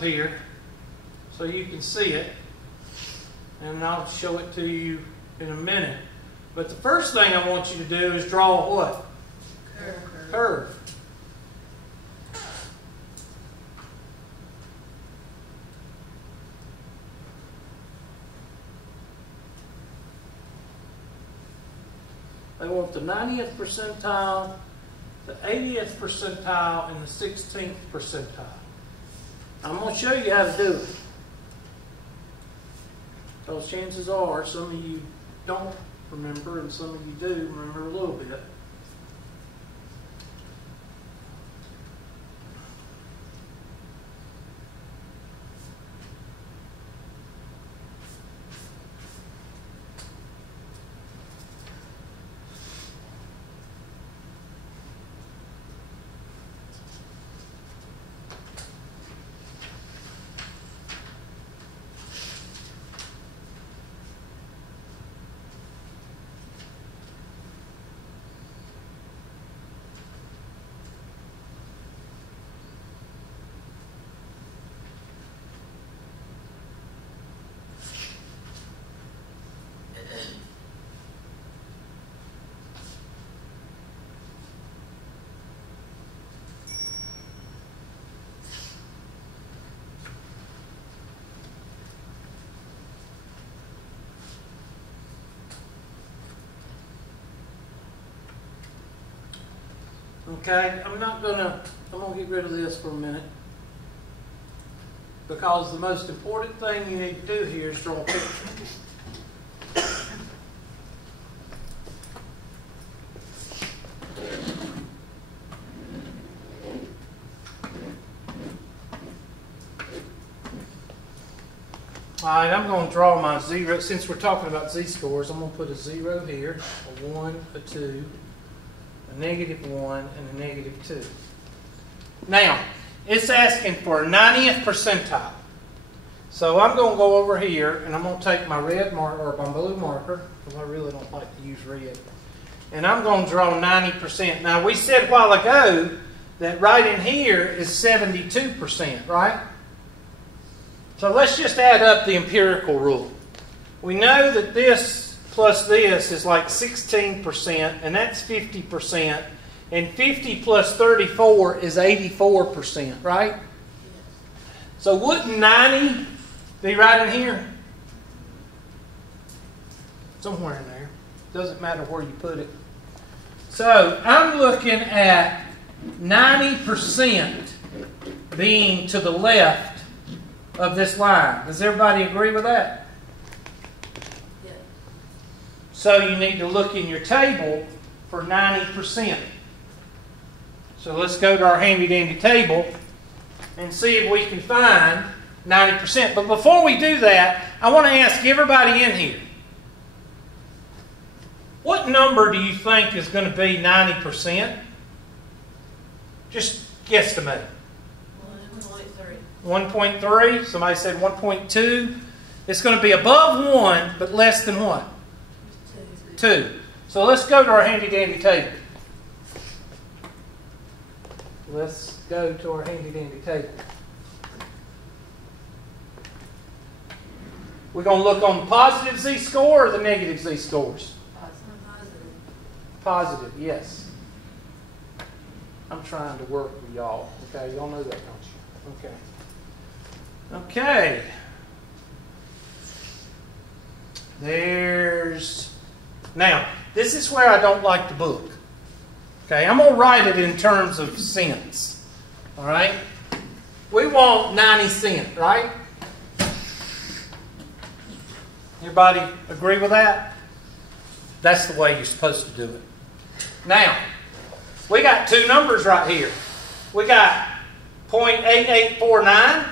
up here so you can see it. And I'll show it to you in a minute. But the first thing I want you to do is draw a what? Curve. They want the 90th percentile, the 80th percentile, and the 16th percentile. I'm going to show you how to do it. Because chances are some of you don't remember and some of you do remember a little bit. Okay, I'm gonna get rid of this for a minute. Because the most important thing you need to do here is draw a picture. Alright, I'm going to draw my zero. Since we're talking about z-scores, I'm going to put a 0 here, a 1, a 2, a -1, and a -2. Now, it's asking for a 90th percentile. So I'm going to go over here, and I'm going to take my red marker, or my blue marker, because I really don't like to use red, and I'm going to draw 90%. Now, we said a while ago that right in here is 72%, right? So let's just add up the empirical rule. We know that this plus this is like 16%, and that's 50%. And 50 plus 34 is 84%, right? So wouldn't 90 be right in here? Somewhere in there. Doesn't matter where you put it. So I'm looking at 90% being to the left of this line. Does everybody agree with that? So you need to look in your table for 90%. So let's go to our handy-dandy table and see if we can find 90%. But before we do that, I want to ask everybody in here, what number do you think is going to be 90%? Just guesstimate. 1.3. 1.3? Somebody said 1.2. It's going to be above 1, but less than what? 2. So let's go to our handy-dandy table. Let's go to our handy-dandy table. We're going to look on the positive z-score or the negative z-scores? Positive, yes. I'm trying to work with y'all. Okay, y'all know that, don't you? Okay. Okay. Now, this is where I don't like the book. Okay, I'm going to write it in terms of cents. All right? We want 90 cents, right? Everybody agree with that? That's the way you're supposed to do it. Now, we got two numbers right here. We got 0.8849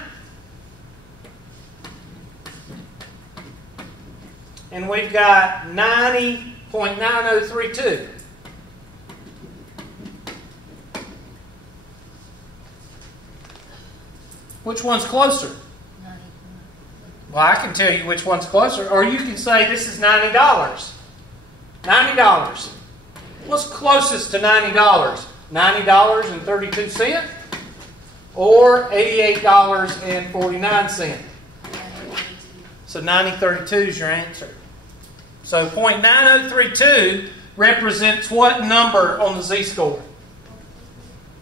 and we've got 90.9032. Which one's closer? Well, I can tell you which one's closer. Or you can say this is $90. $90. What's closest to $90? $90.32? or $88.49. So 9032 is your answer. So 0.9032 represents what number on the z-score?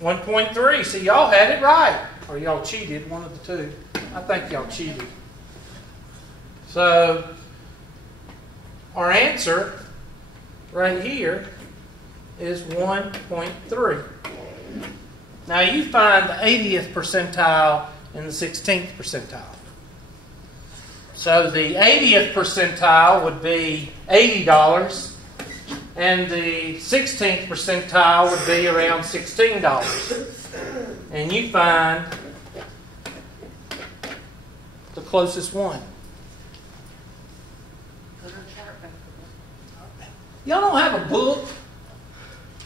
1.3. See, y'all had it right. Or y'all cheated, one of the two. I think y'all cheated. So, our answer right here is 1.3. Now, you find the 80th percentile and the 16th percentile. So, the 80th percentile would be $80, and the 16th percentile would be around $16. And you find the closest one. Y'all don't have a book?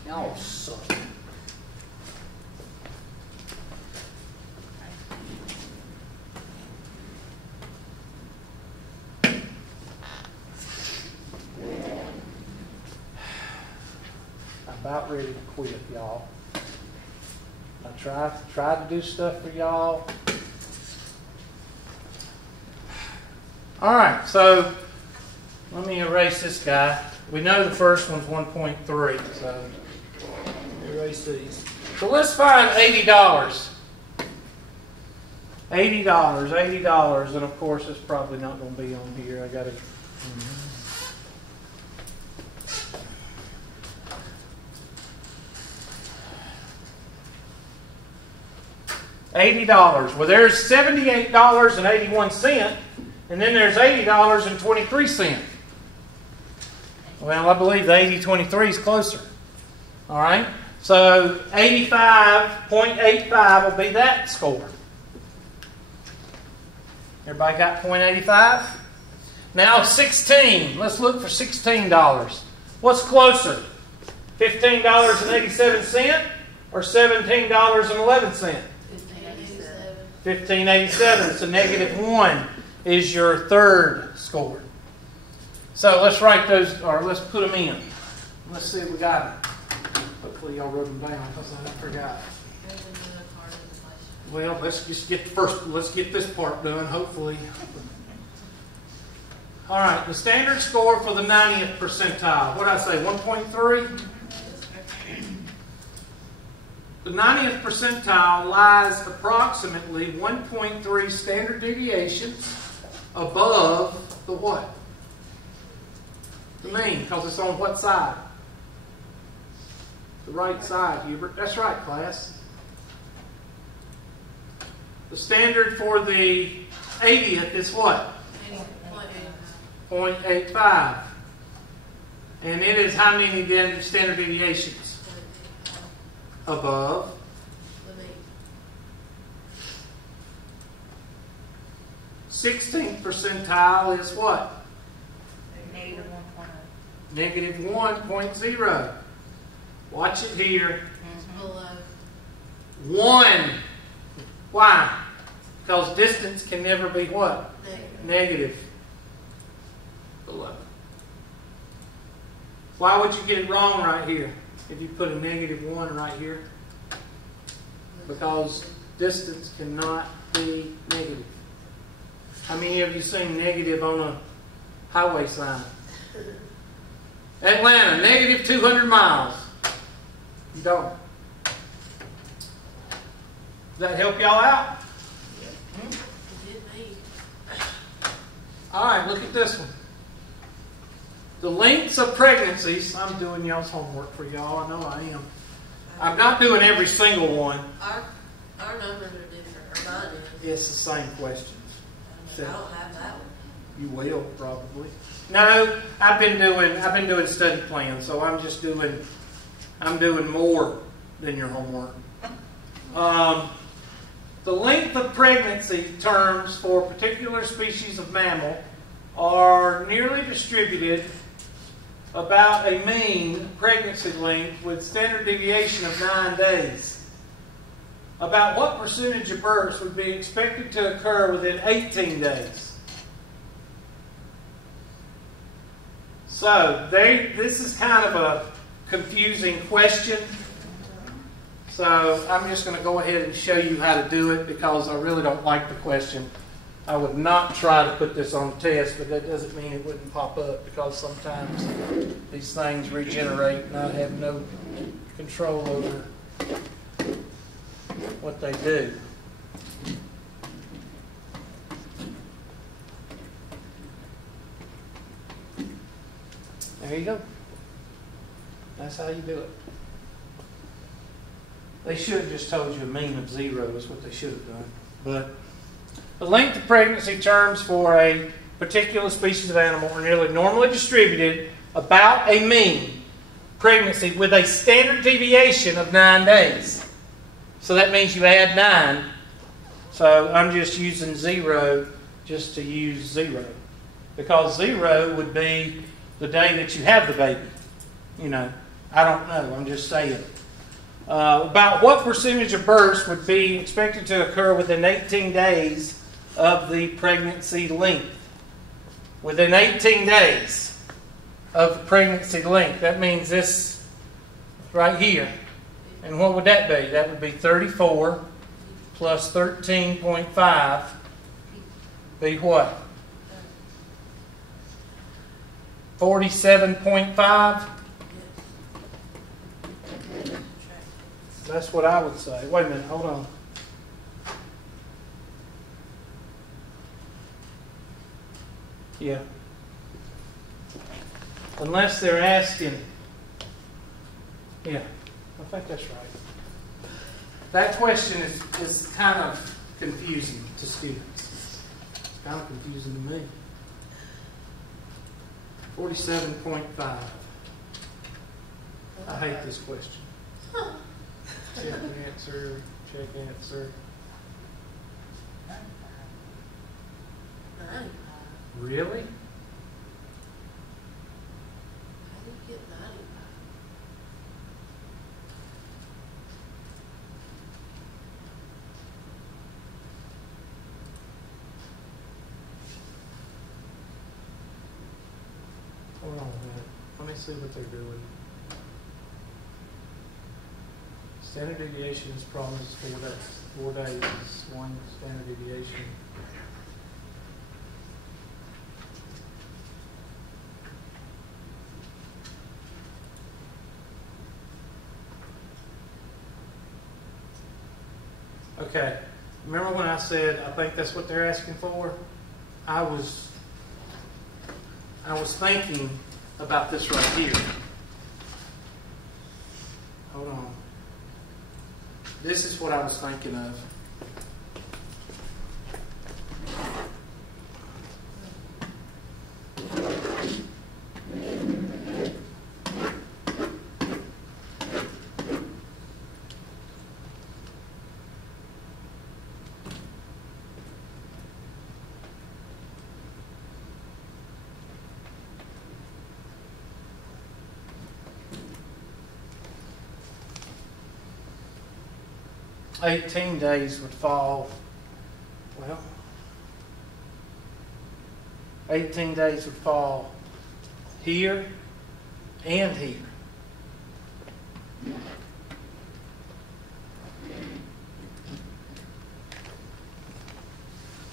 Y'all suck. I'm about ready to quit, y'all. I tried to do stuff for y'all. All right, so let me erase this guy. We know the first one's 1.3, so erase these. So let's find $80. $80, and of course it's probably not going to be on here. I got to. $80. Well, there's $78.81, and then there's $80.23. Well, I believe the 80.23 is closer. All right? So 85.85 will be that score. Everybody got 0.85? Now 16. Let's look for $16. What's closer? $15.87 or $17.11? $15.87. So -1 is your third score. So let's write those, or let's put them in. Let's see if we got them. Hopefully y'all wrote them down because I forgot. Well, let's just get let's get this part done, hopefully. All right, the standard score for the 90th percentile. What did I say, 1.3? The 90th percentile lies approximately 1.3 standard deviations above the what? The mean, because it's on what side? The right side, Hubert. That's right, class. The standard for the 80th is what? 0.85. And it is how many then standard deviations? Above. 16th percentile is what? Negative 1.0. Watch it here. Below. 1. Why? Because distance can never be what? Negative. Below. Why would you get it wrong right here if you put a -1 right here? Because distance cannot be negative. How many of you seen negative on a highway sign? Atlanta, negative 200 miles. You don't. Does that help y'all out? All right, look at this one. The lengths of pregnancies. I'm doing y'all's homework for y'all. I know I am. I'm not doing every single one. Our numbers are different. Or mine is. It's the same questions. I don't have that one. You will probably. No, I've been doing study plans, so I'm doing more than your homework. The length of pregnancy terms for particular species of mammal are nearly distributed about a mean pregnancy length with standard deviation of 9 days. About what percentage of births would be expected to occur within 18 days? So, this is kind of a confusing question. So I'm just going to go ahead and show you how to do it because I really don't like the question. I would not try to put this on the test, but that doesn't mean it wouldn't pop up because sometimes these things regenerate and I have no control over what they do. There you go. That's how you do it. They should have just told you a mean of 0 is what they should have done. But the length of pregnancy terms for a particular species of animal are nearly normally distributed about a mean pregnancy with a standard deviation of 9 days. So that means you add 9. So I'm just using 0 just to use 0. Because 0 would be the day that you have the baby. You know, I don't know. I'm just saying. About what percentage of births would be expected to occur within 18 days of the pregnancy length? Within 18 days of the pregnancy length. That means this right here. And what would that be? That would be 34 plus 13.5 be what? 47.5? That's what I would say. Wait a minute, hold on. Yeah. Unless they're asking. Yeah, I think that's right. That question is kind of confusing to students. It's kind of confusing to me. 47.5. I hate this question. Check answer, check answer. 95. Really? How do you get 95? Hold on a minute. Let me see what they're doing. Standard deviation is promised 4 days is one standard deviation. Okay. Remember when I said I think that's what they're asking for? I was thinking about this right here. Hold on. This is what I was thinking of. $18 days would fall, well, 18 days would fall here and here.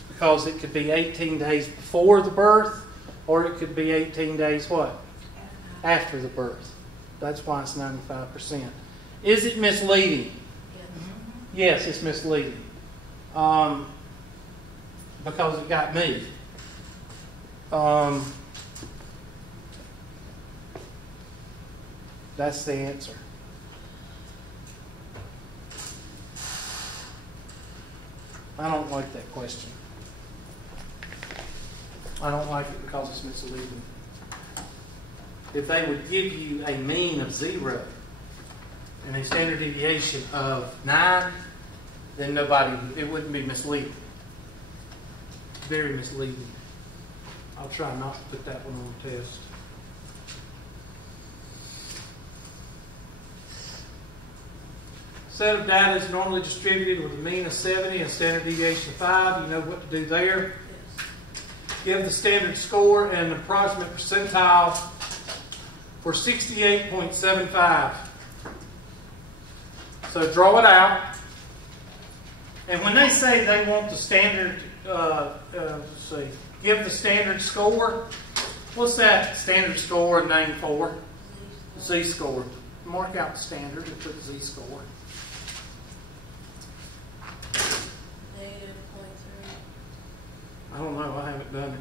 Because it could be 18 days before the birth, or it could be 18 days what? After the birth. That's why it's 95%. Is it misleading? Yes, it's misleading. Because it got me. That's the answer. I don't like that question. I don't like it because it's misleading. If they would give you a mean of 0 and a standard deviation of 9, then it wouldn't be misleading. Very misleading. I'll try not to put that one on the test. Set of data is normally distributed with a mean of 70 and standard deviation of 5. You know what to do there. Yes. Give the standard score and an approximate percentile for 68.75. So draw it out. And when they say they want the standard, let's see, give the standard score, what's that standard score named for? Z-score. Mark out the standard and put Z-score. Negative 0.3. I don't know, I haven't done it.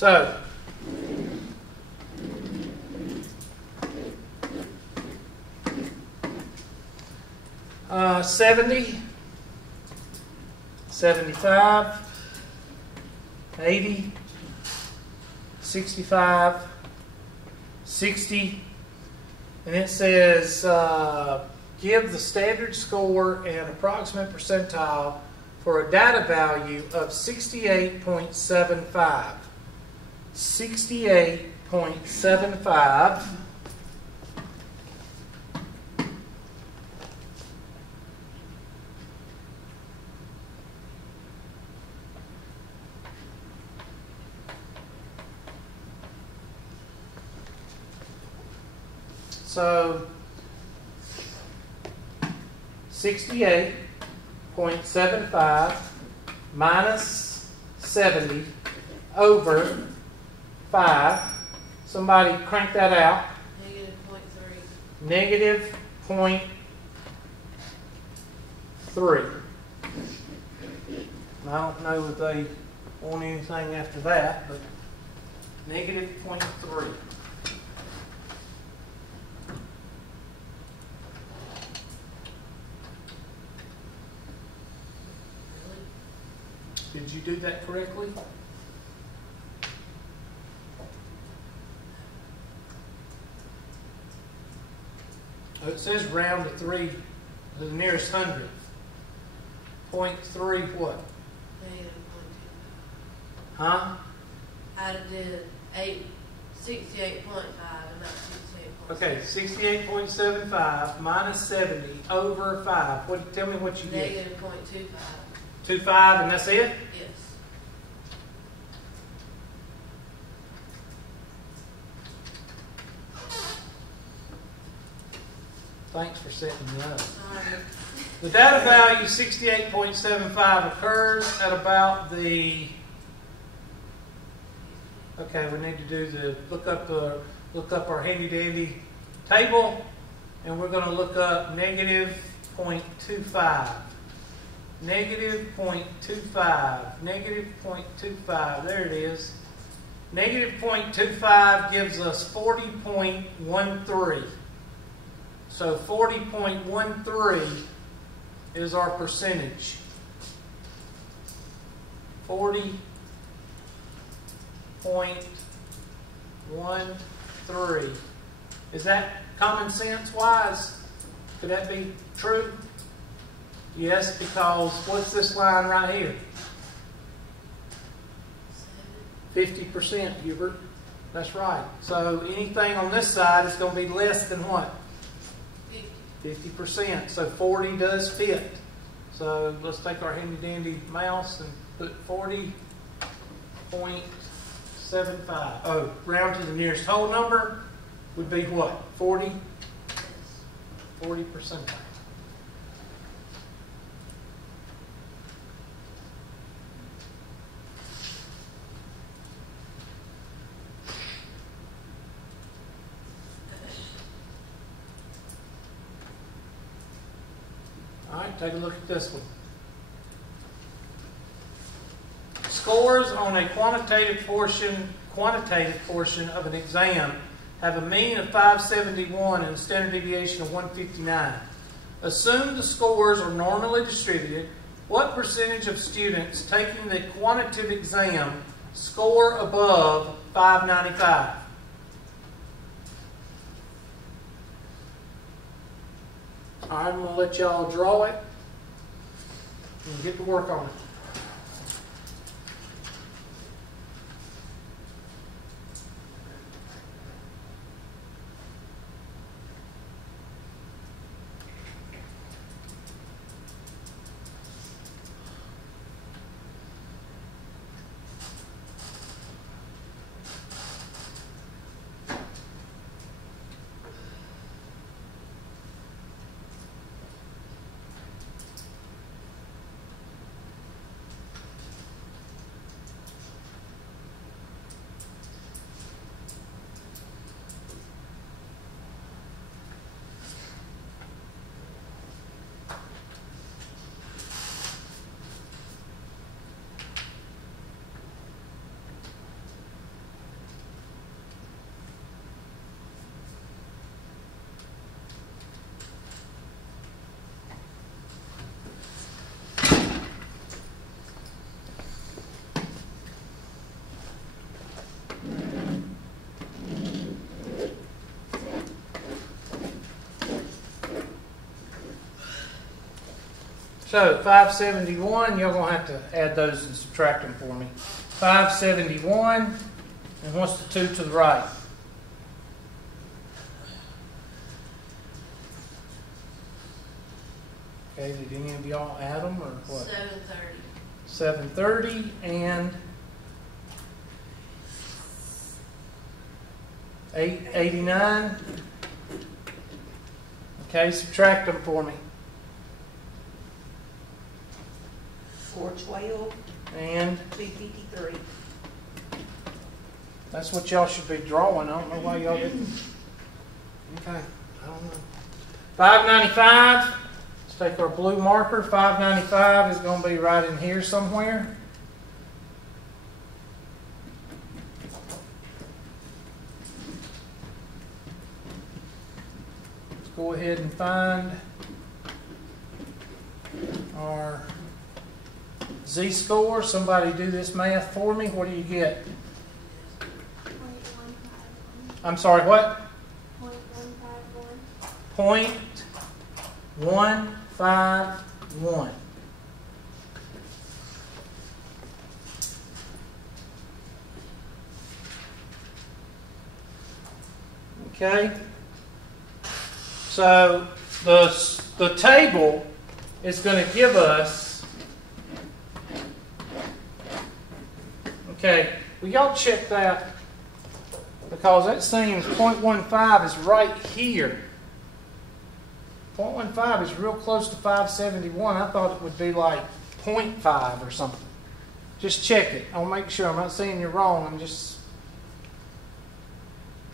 So, uh, 70, 75, 80, 65, 60, and it says give the standard score and approximate percentile for a data value of 68.75. 68.75. So 68.75 minus 70 over 5. Somebody crank that out. Negative 0.3. Negative 0.3. I don't know if they want anything after that, but negative 0.3. Really? Did you do that correctly? Oh, it says round to 3, the nearest hundredth. 0.3 what? Negative 0.25. Huh? I did 68.5 and not 68.5. Okay, 68.75 minus 70 over 5. What? Tell me what you get. Negative 0.25. 25, and that's it? Yes. Thanks for setting me up. Sorry. The data value 68.75 occurs at about the. Okay, we need to do the look up our handy dandy table, and we're going to look up negative 0.25. Negative 0.25. Negative 0.25. There it is. Negative 0.25 gives us 40.13. So 40.13 is our percentage. 40.13. Is that common sense wise? Could that be true? Yes, because what's this line right here? 50%, Hubert. That's right. So anything on this side is going to be less than what? 50%. So 40 does fit. So let's take our handy dandy mouse and put 40.75. Oh, round to the nearest whole number would be what? 40? 40%. All right, take a look at this one. Scores on a quantitative portion quantitative portion of an exam have a mean of 571 and a standard deviation of 159. Assume the scores are normally distributed. What percentage of students taking the quantitative exam score above 595? All right, I'm going to let y'all draw it and get to work on it. So 571, you're going to have to add those and subtract them for me. 571, and what's the 2 to the right? Okay, did any of y'all add them or what? 730. 730 and 889. Okay, subtract them for me. 412 And 253. that's what y'all should be drawing. I don't know why y'all didn't. Okay, I don't know. 595. Let's take our blue marker. 595 is going to be right in here somewhere. Let's go ahead and find our z-score. Somebody do this math for me. What do you get? I'm sorry, what? 0.151. Okay. So the table is going to give us. Okay, will y'all check that? Because that seems 0.15 is right here. 0.15 is real close to 571. I thought it would be like 0.5 or something. Just check it. I'll make sure I'm not saying you're wrong.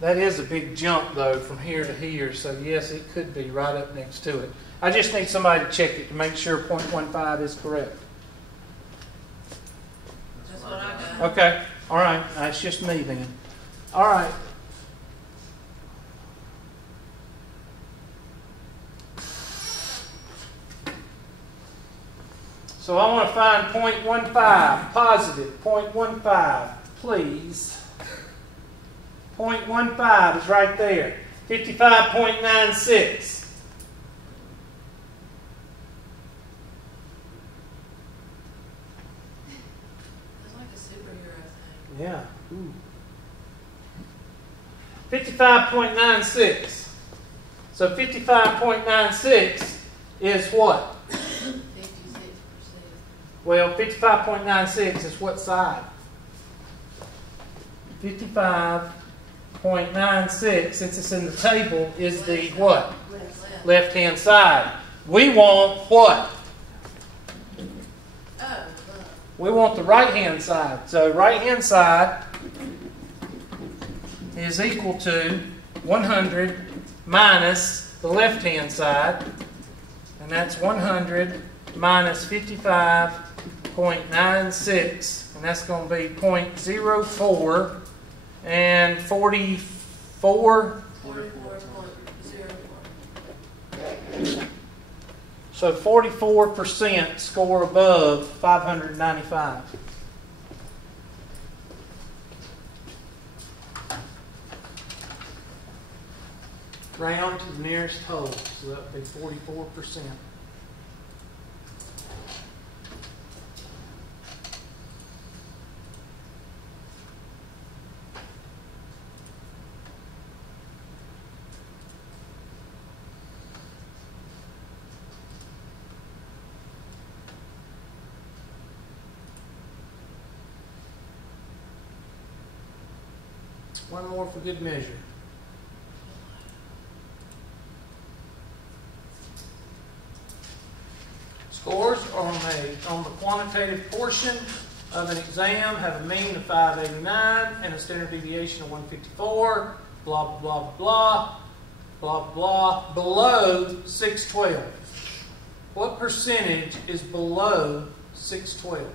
That is a big jump though from here to here. So yes, it could be right up next to it. I just need somebody to check it to make sure 0.15 is correct. That's what I got. Okay. All right. It's just me then. All right. So I want to find 0.15, positive 0.15, please. 0.15 is right there. 55.96. That's like a superhero thing. Yeah. Ooh. 55.96. So 55.96 is what? 56%. Well, 55.96 is what side? 55.96, since it's in the table, is the what? Left. Left-hand side. We want what? Oh, We want the right-hand side. So right-hand side is equal to 100 minus the left-hand side. And that's 100 minus 55.96. And that's going to be 0.04 And 44. 44.04. So 44% score above 595. Round to the nearest whole, so that would be 44%. One more for good measure. Scores on the quantitative portion of an exam have a mean of 589 and a standard deviation of 154, blah, blah, blah, blah, blah, below 612. What percentage is below 612?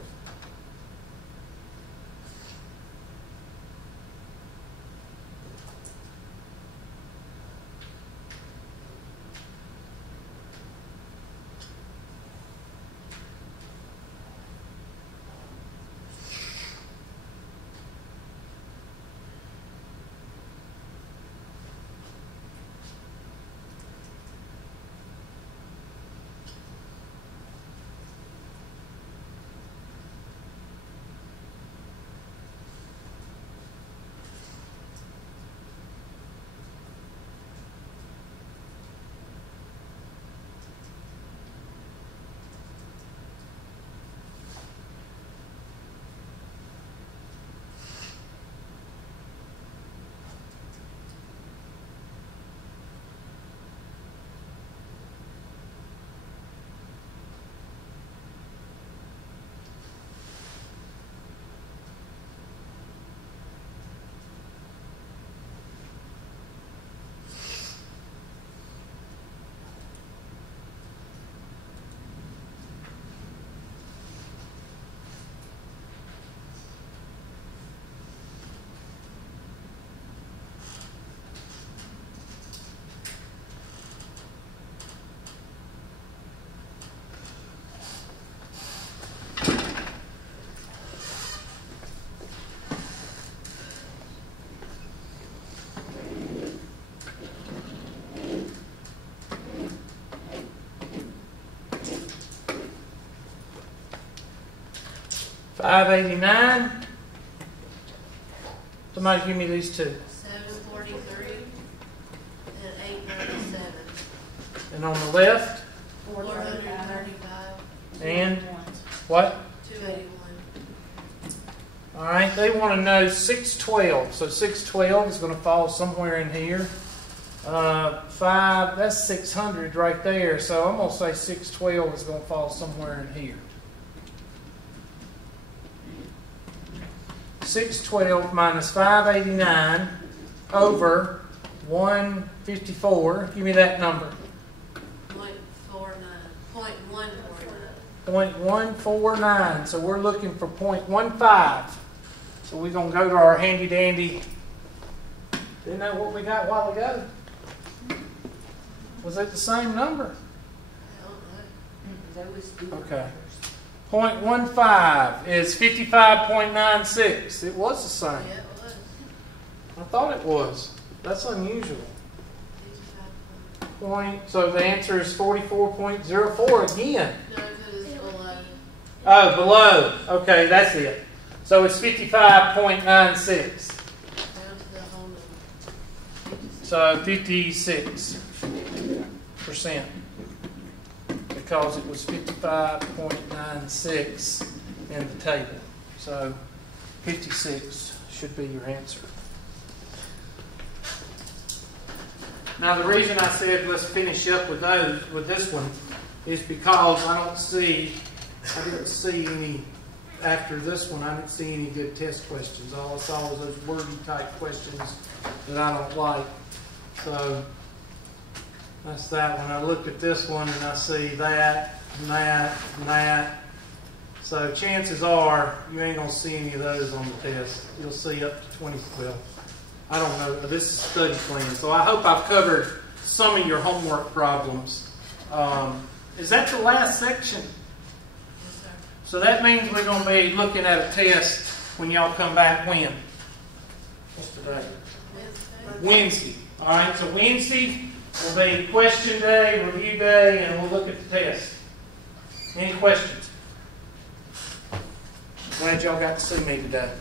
$589. Somebody give me these two. 743 and 897. And on the left, 435. and what? 281. All right, they want to know 612. So 612 is going to fall somewhere in here. 5, that's 600 right there. So I'm going to say 612 is going to fall somewhere in here. 612 minus 589 over 154. Give me that number. 0.149. So we're looking for 0.15. So we're going to go to our handy dandy. Isn't that what we got a while ago? Was it the same number? Okay. 0.15 is 55.96. It was the same. Yeah, it was. I thought it was. That's unusual. So the answer is 44.04 again. No, because it's below. Oh, below. Okay, that's it. So it's 55.96. Down to the whole number. So 56%. Because it was 55.96 in the table. So 56 should be your answer. Now the reason I said let's finish up with this one is because I didn't see any, after this one, I didn't see any good test questions. All I saw was those wordy type questions that I don't like. So that's that one. I looked at this one and I see that, and that, and that. So chances are you ain't going to see any of those on the test. You'll see up to 2012. I don't know, this is study plan. So I hope I've covered some of your homework problems. Is that the last section? Yes, sir. So that means we're going to be looking at a test when y'all come back when? What's today? Wednesday. All right, so Wednesday will be question day, review day, and we'll look at the test. Any questions? Glad y'all got to see me today.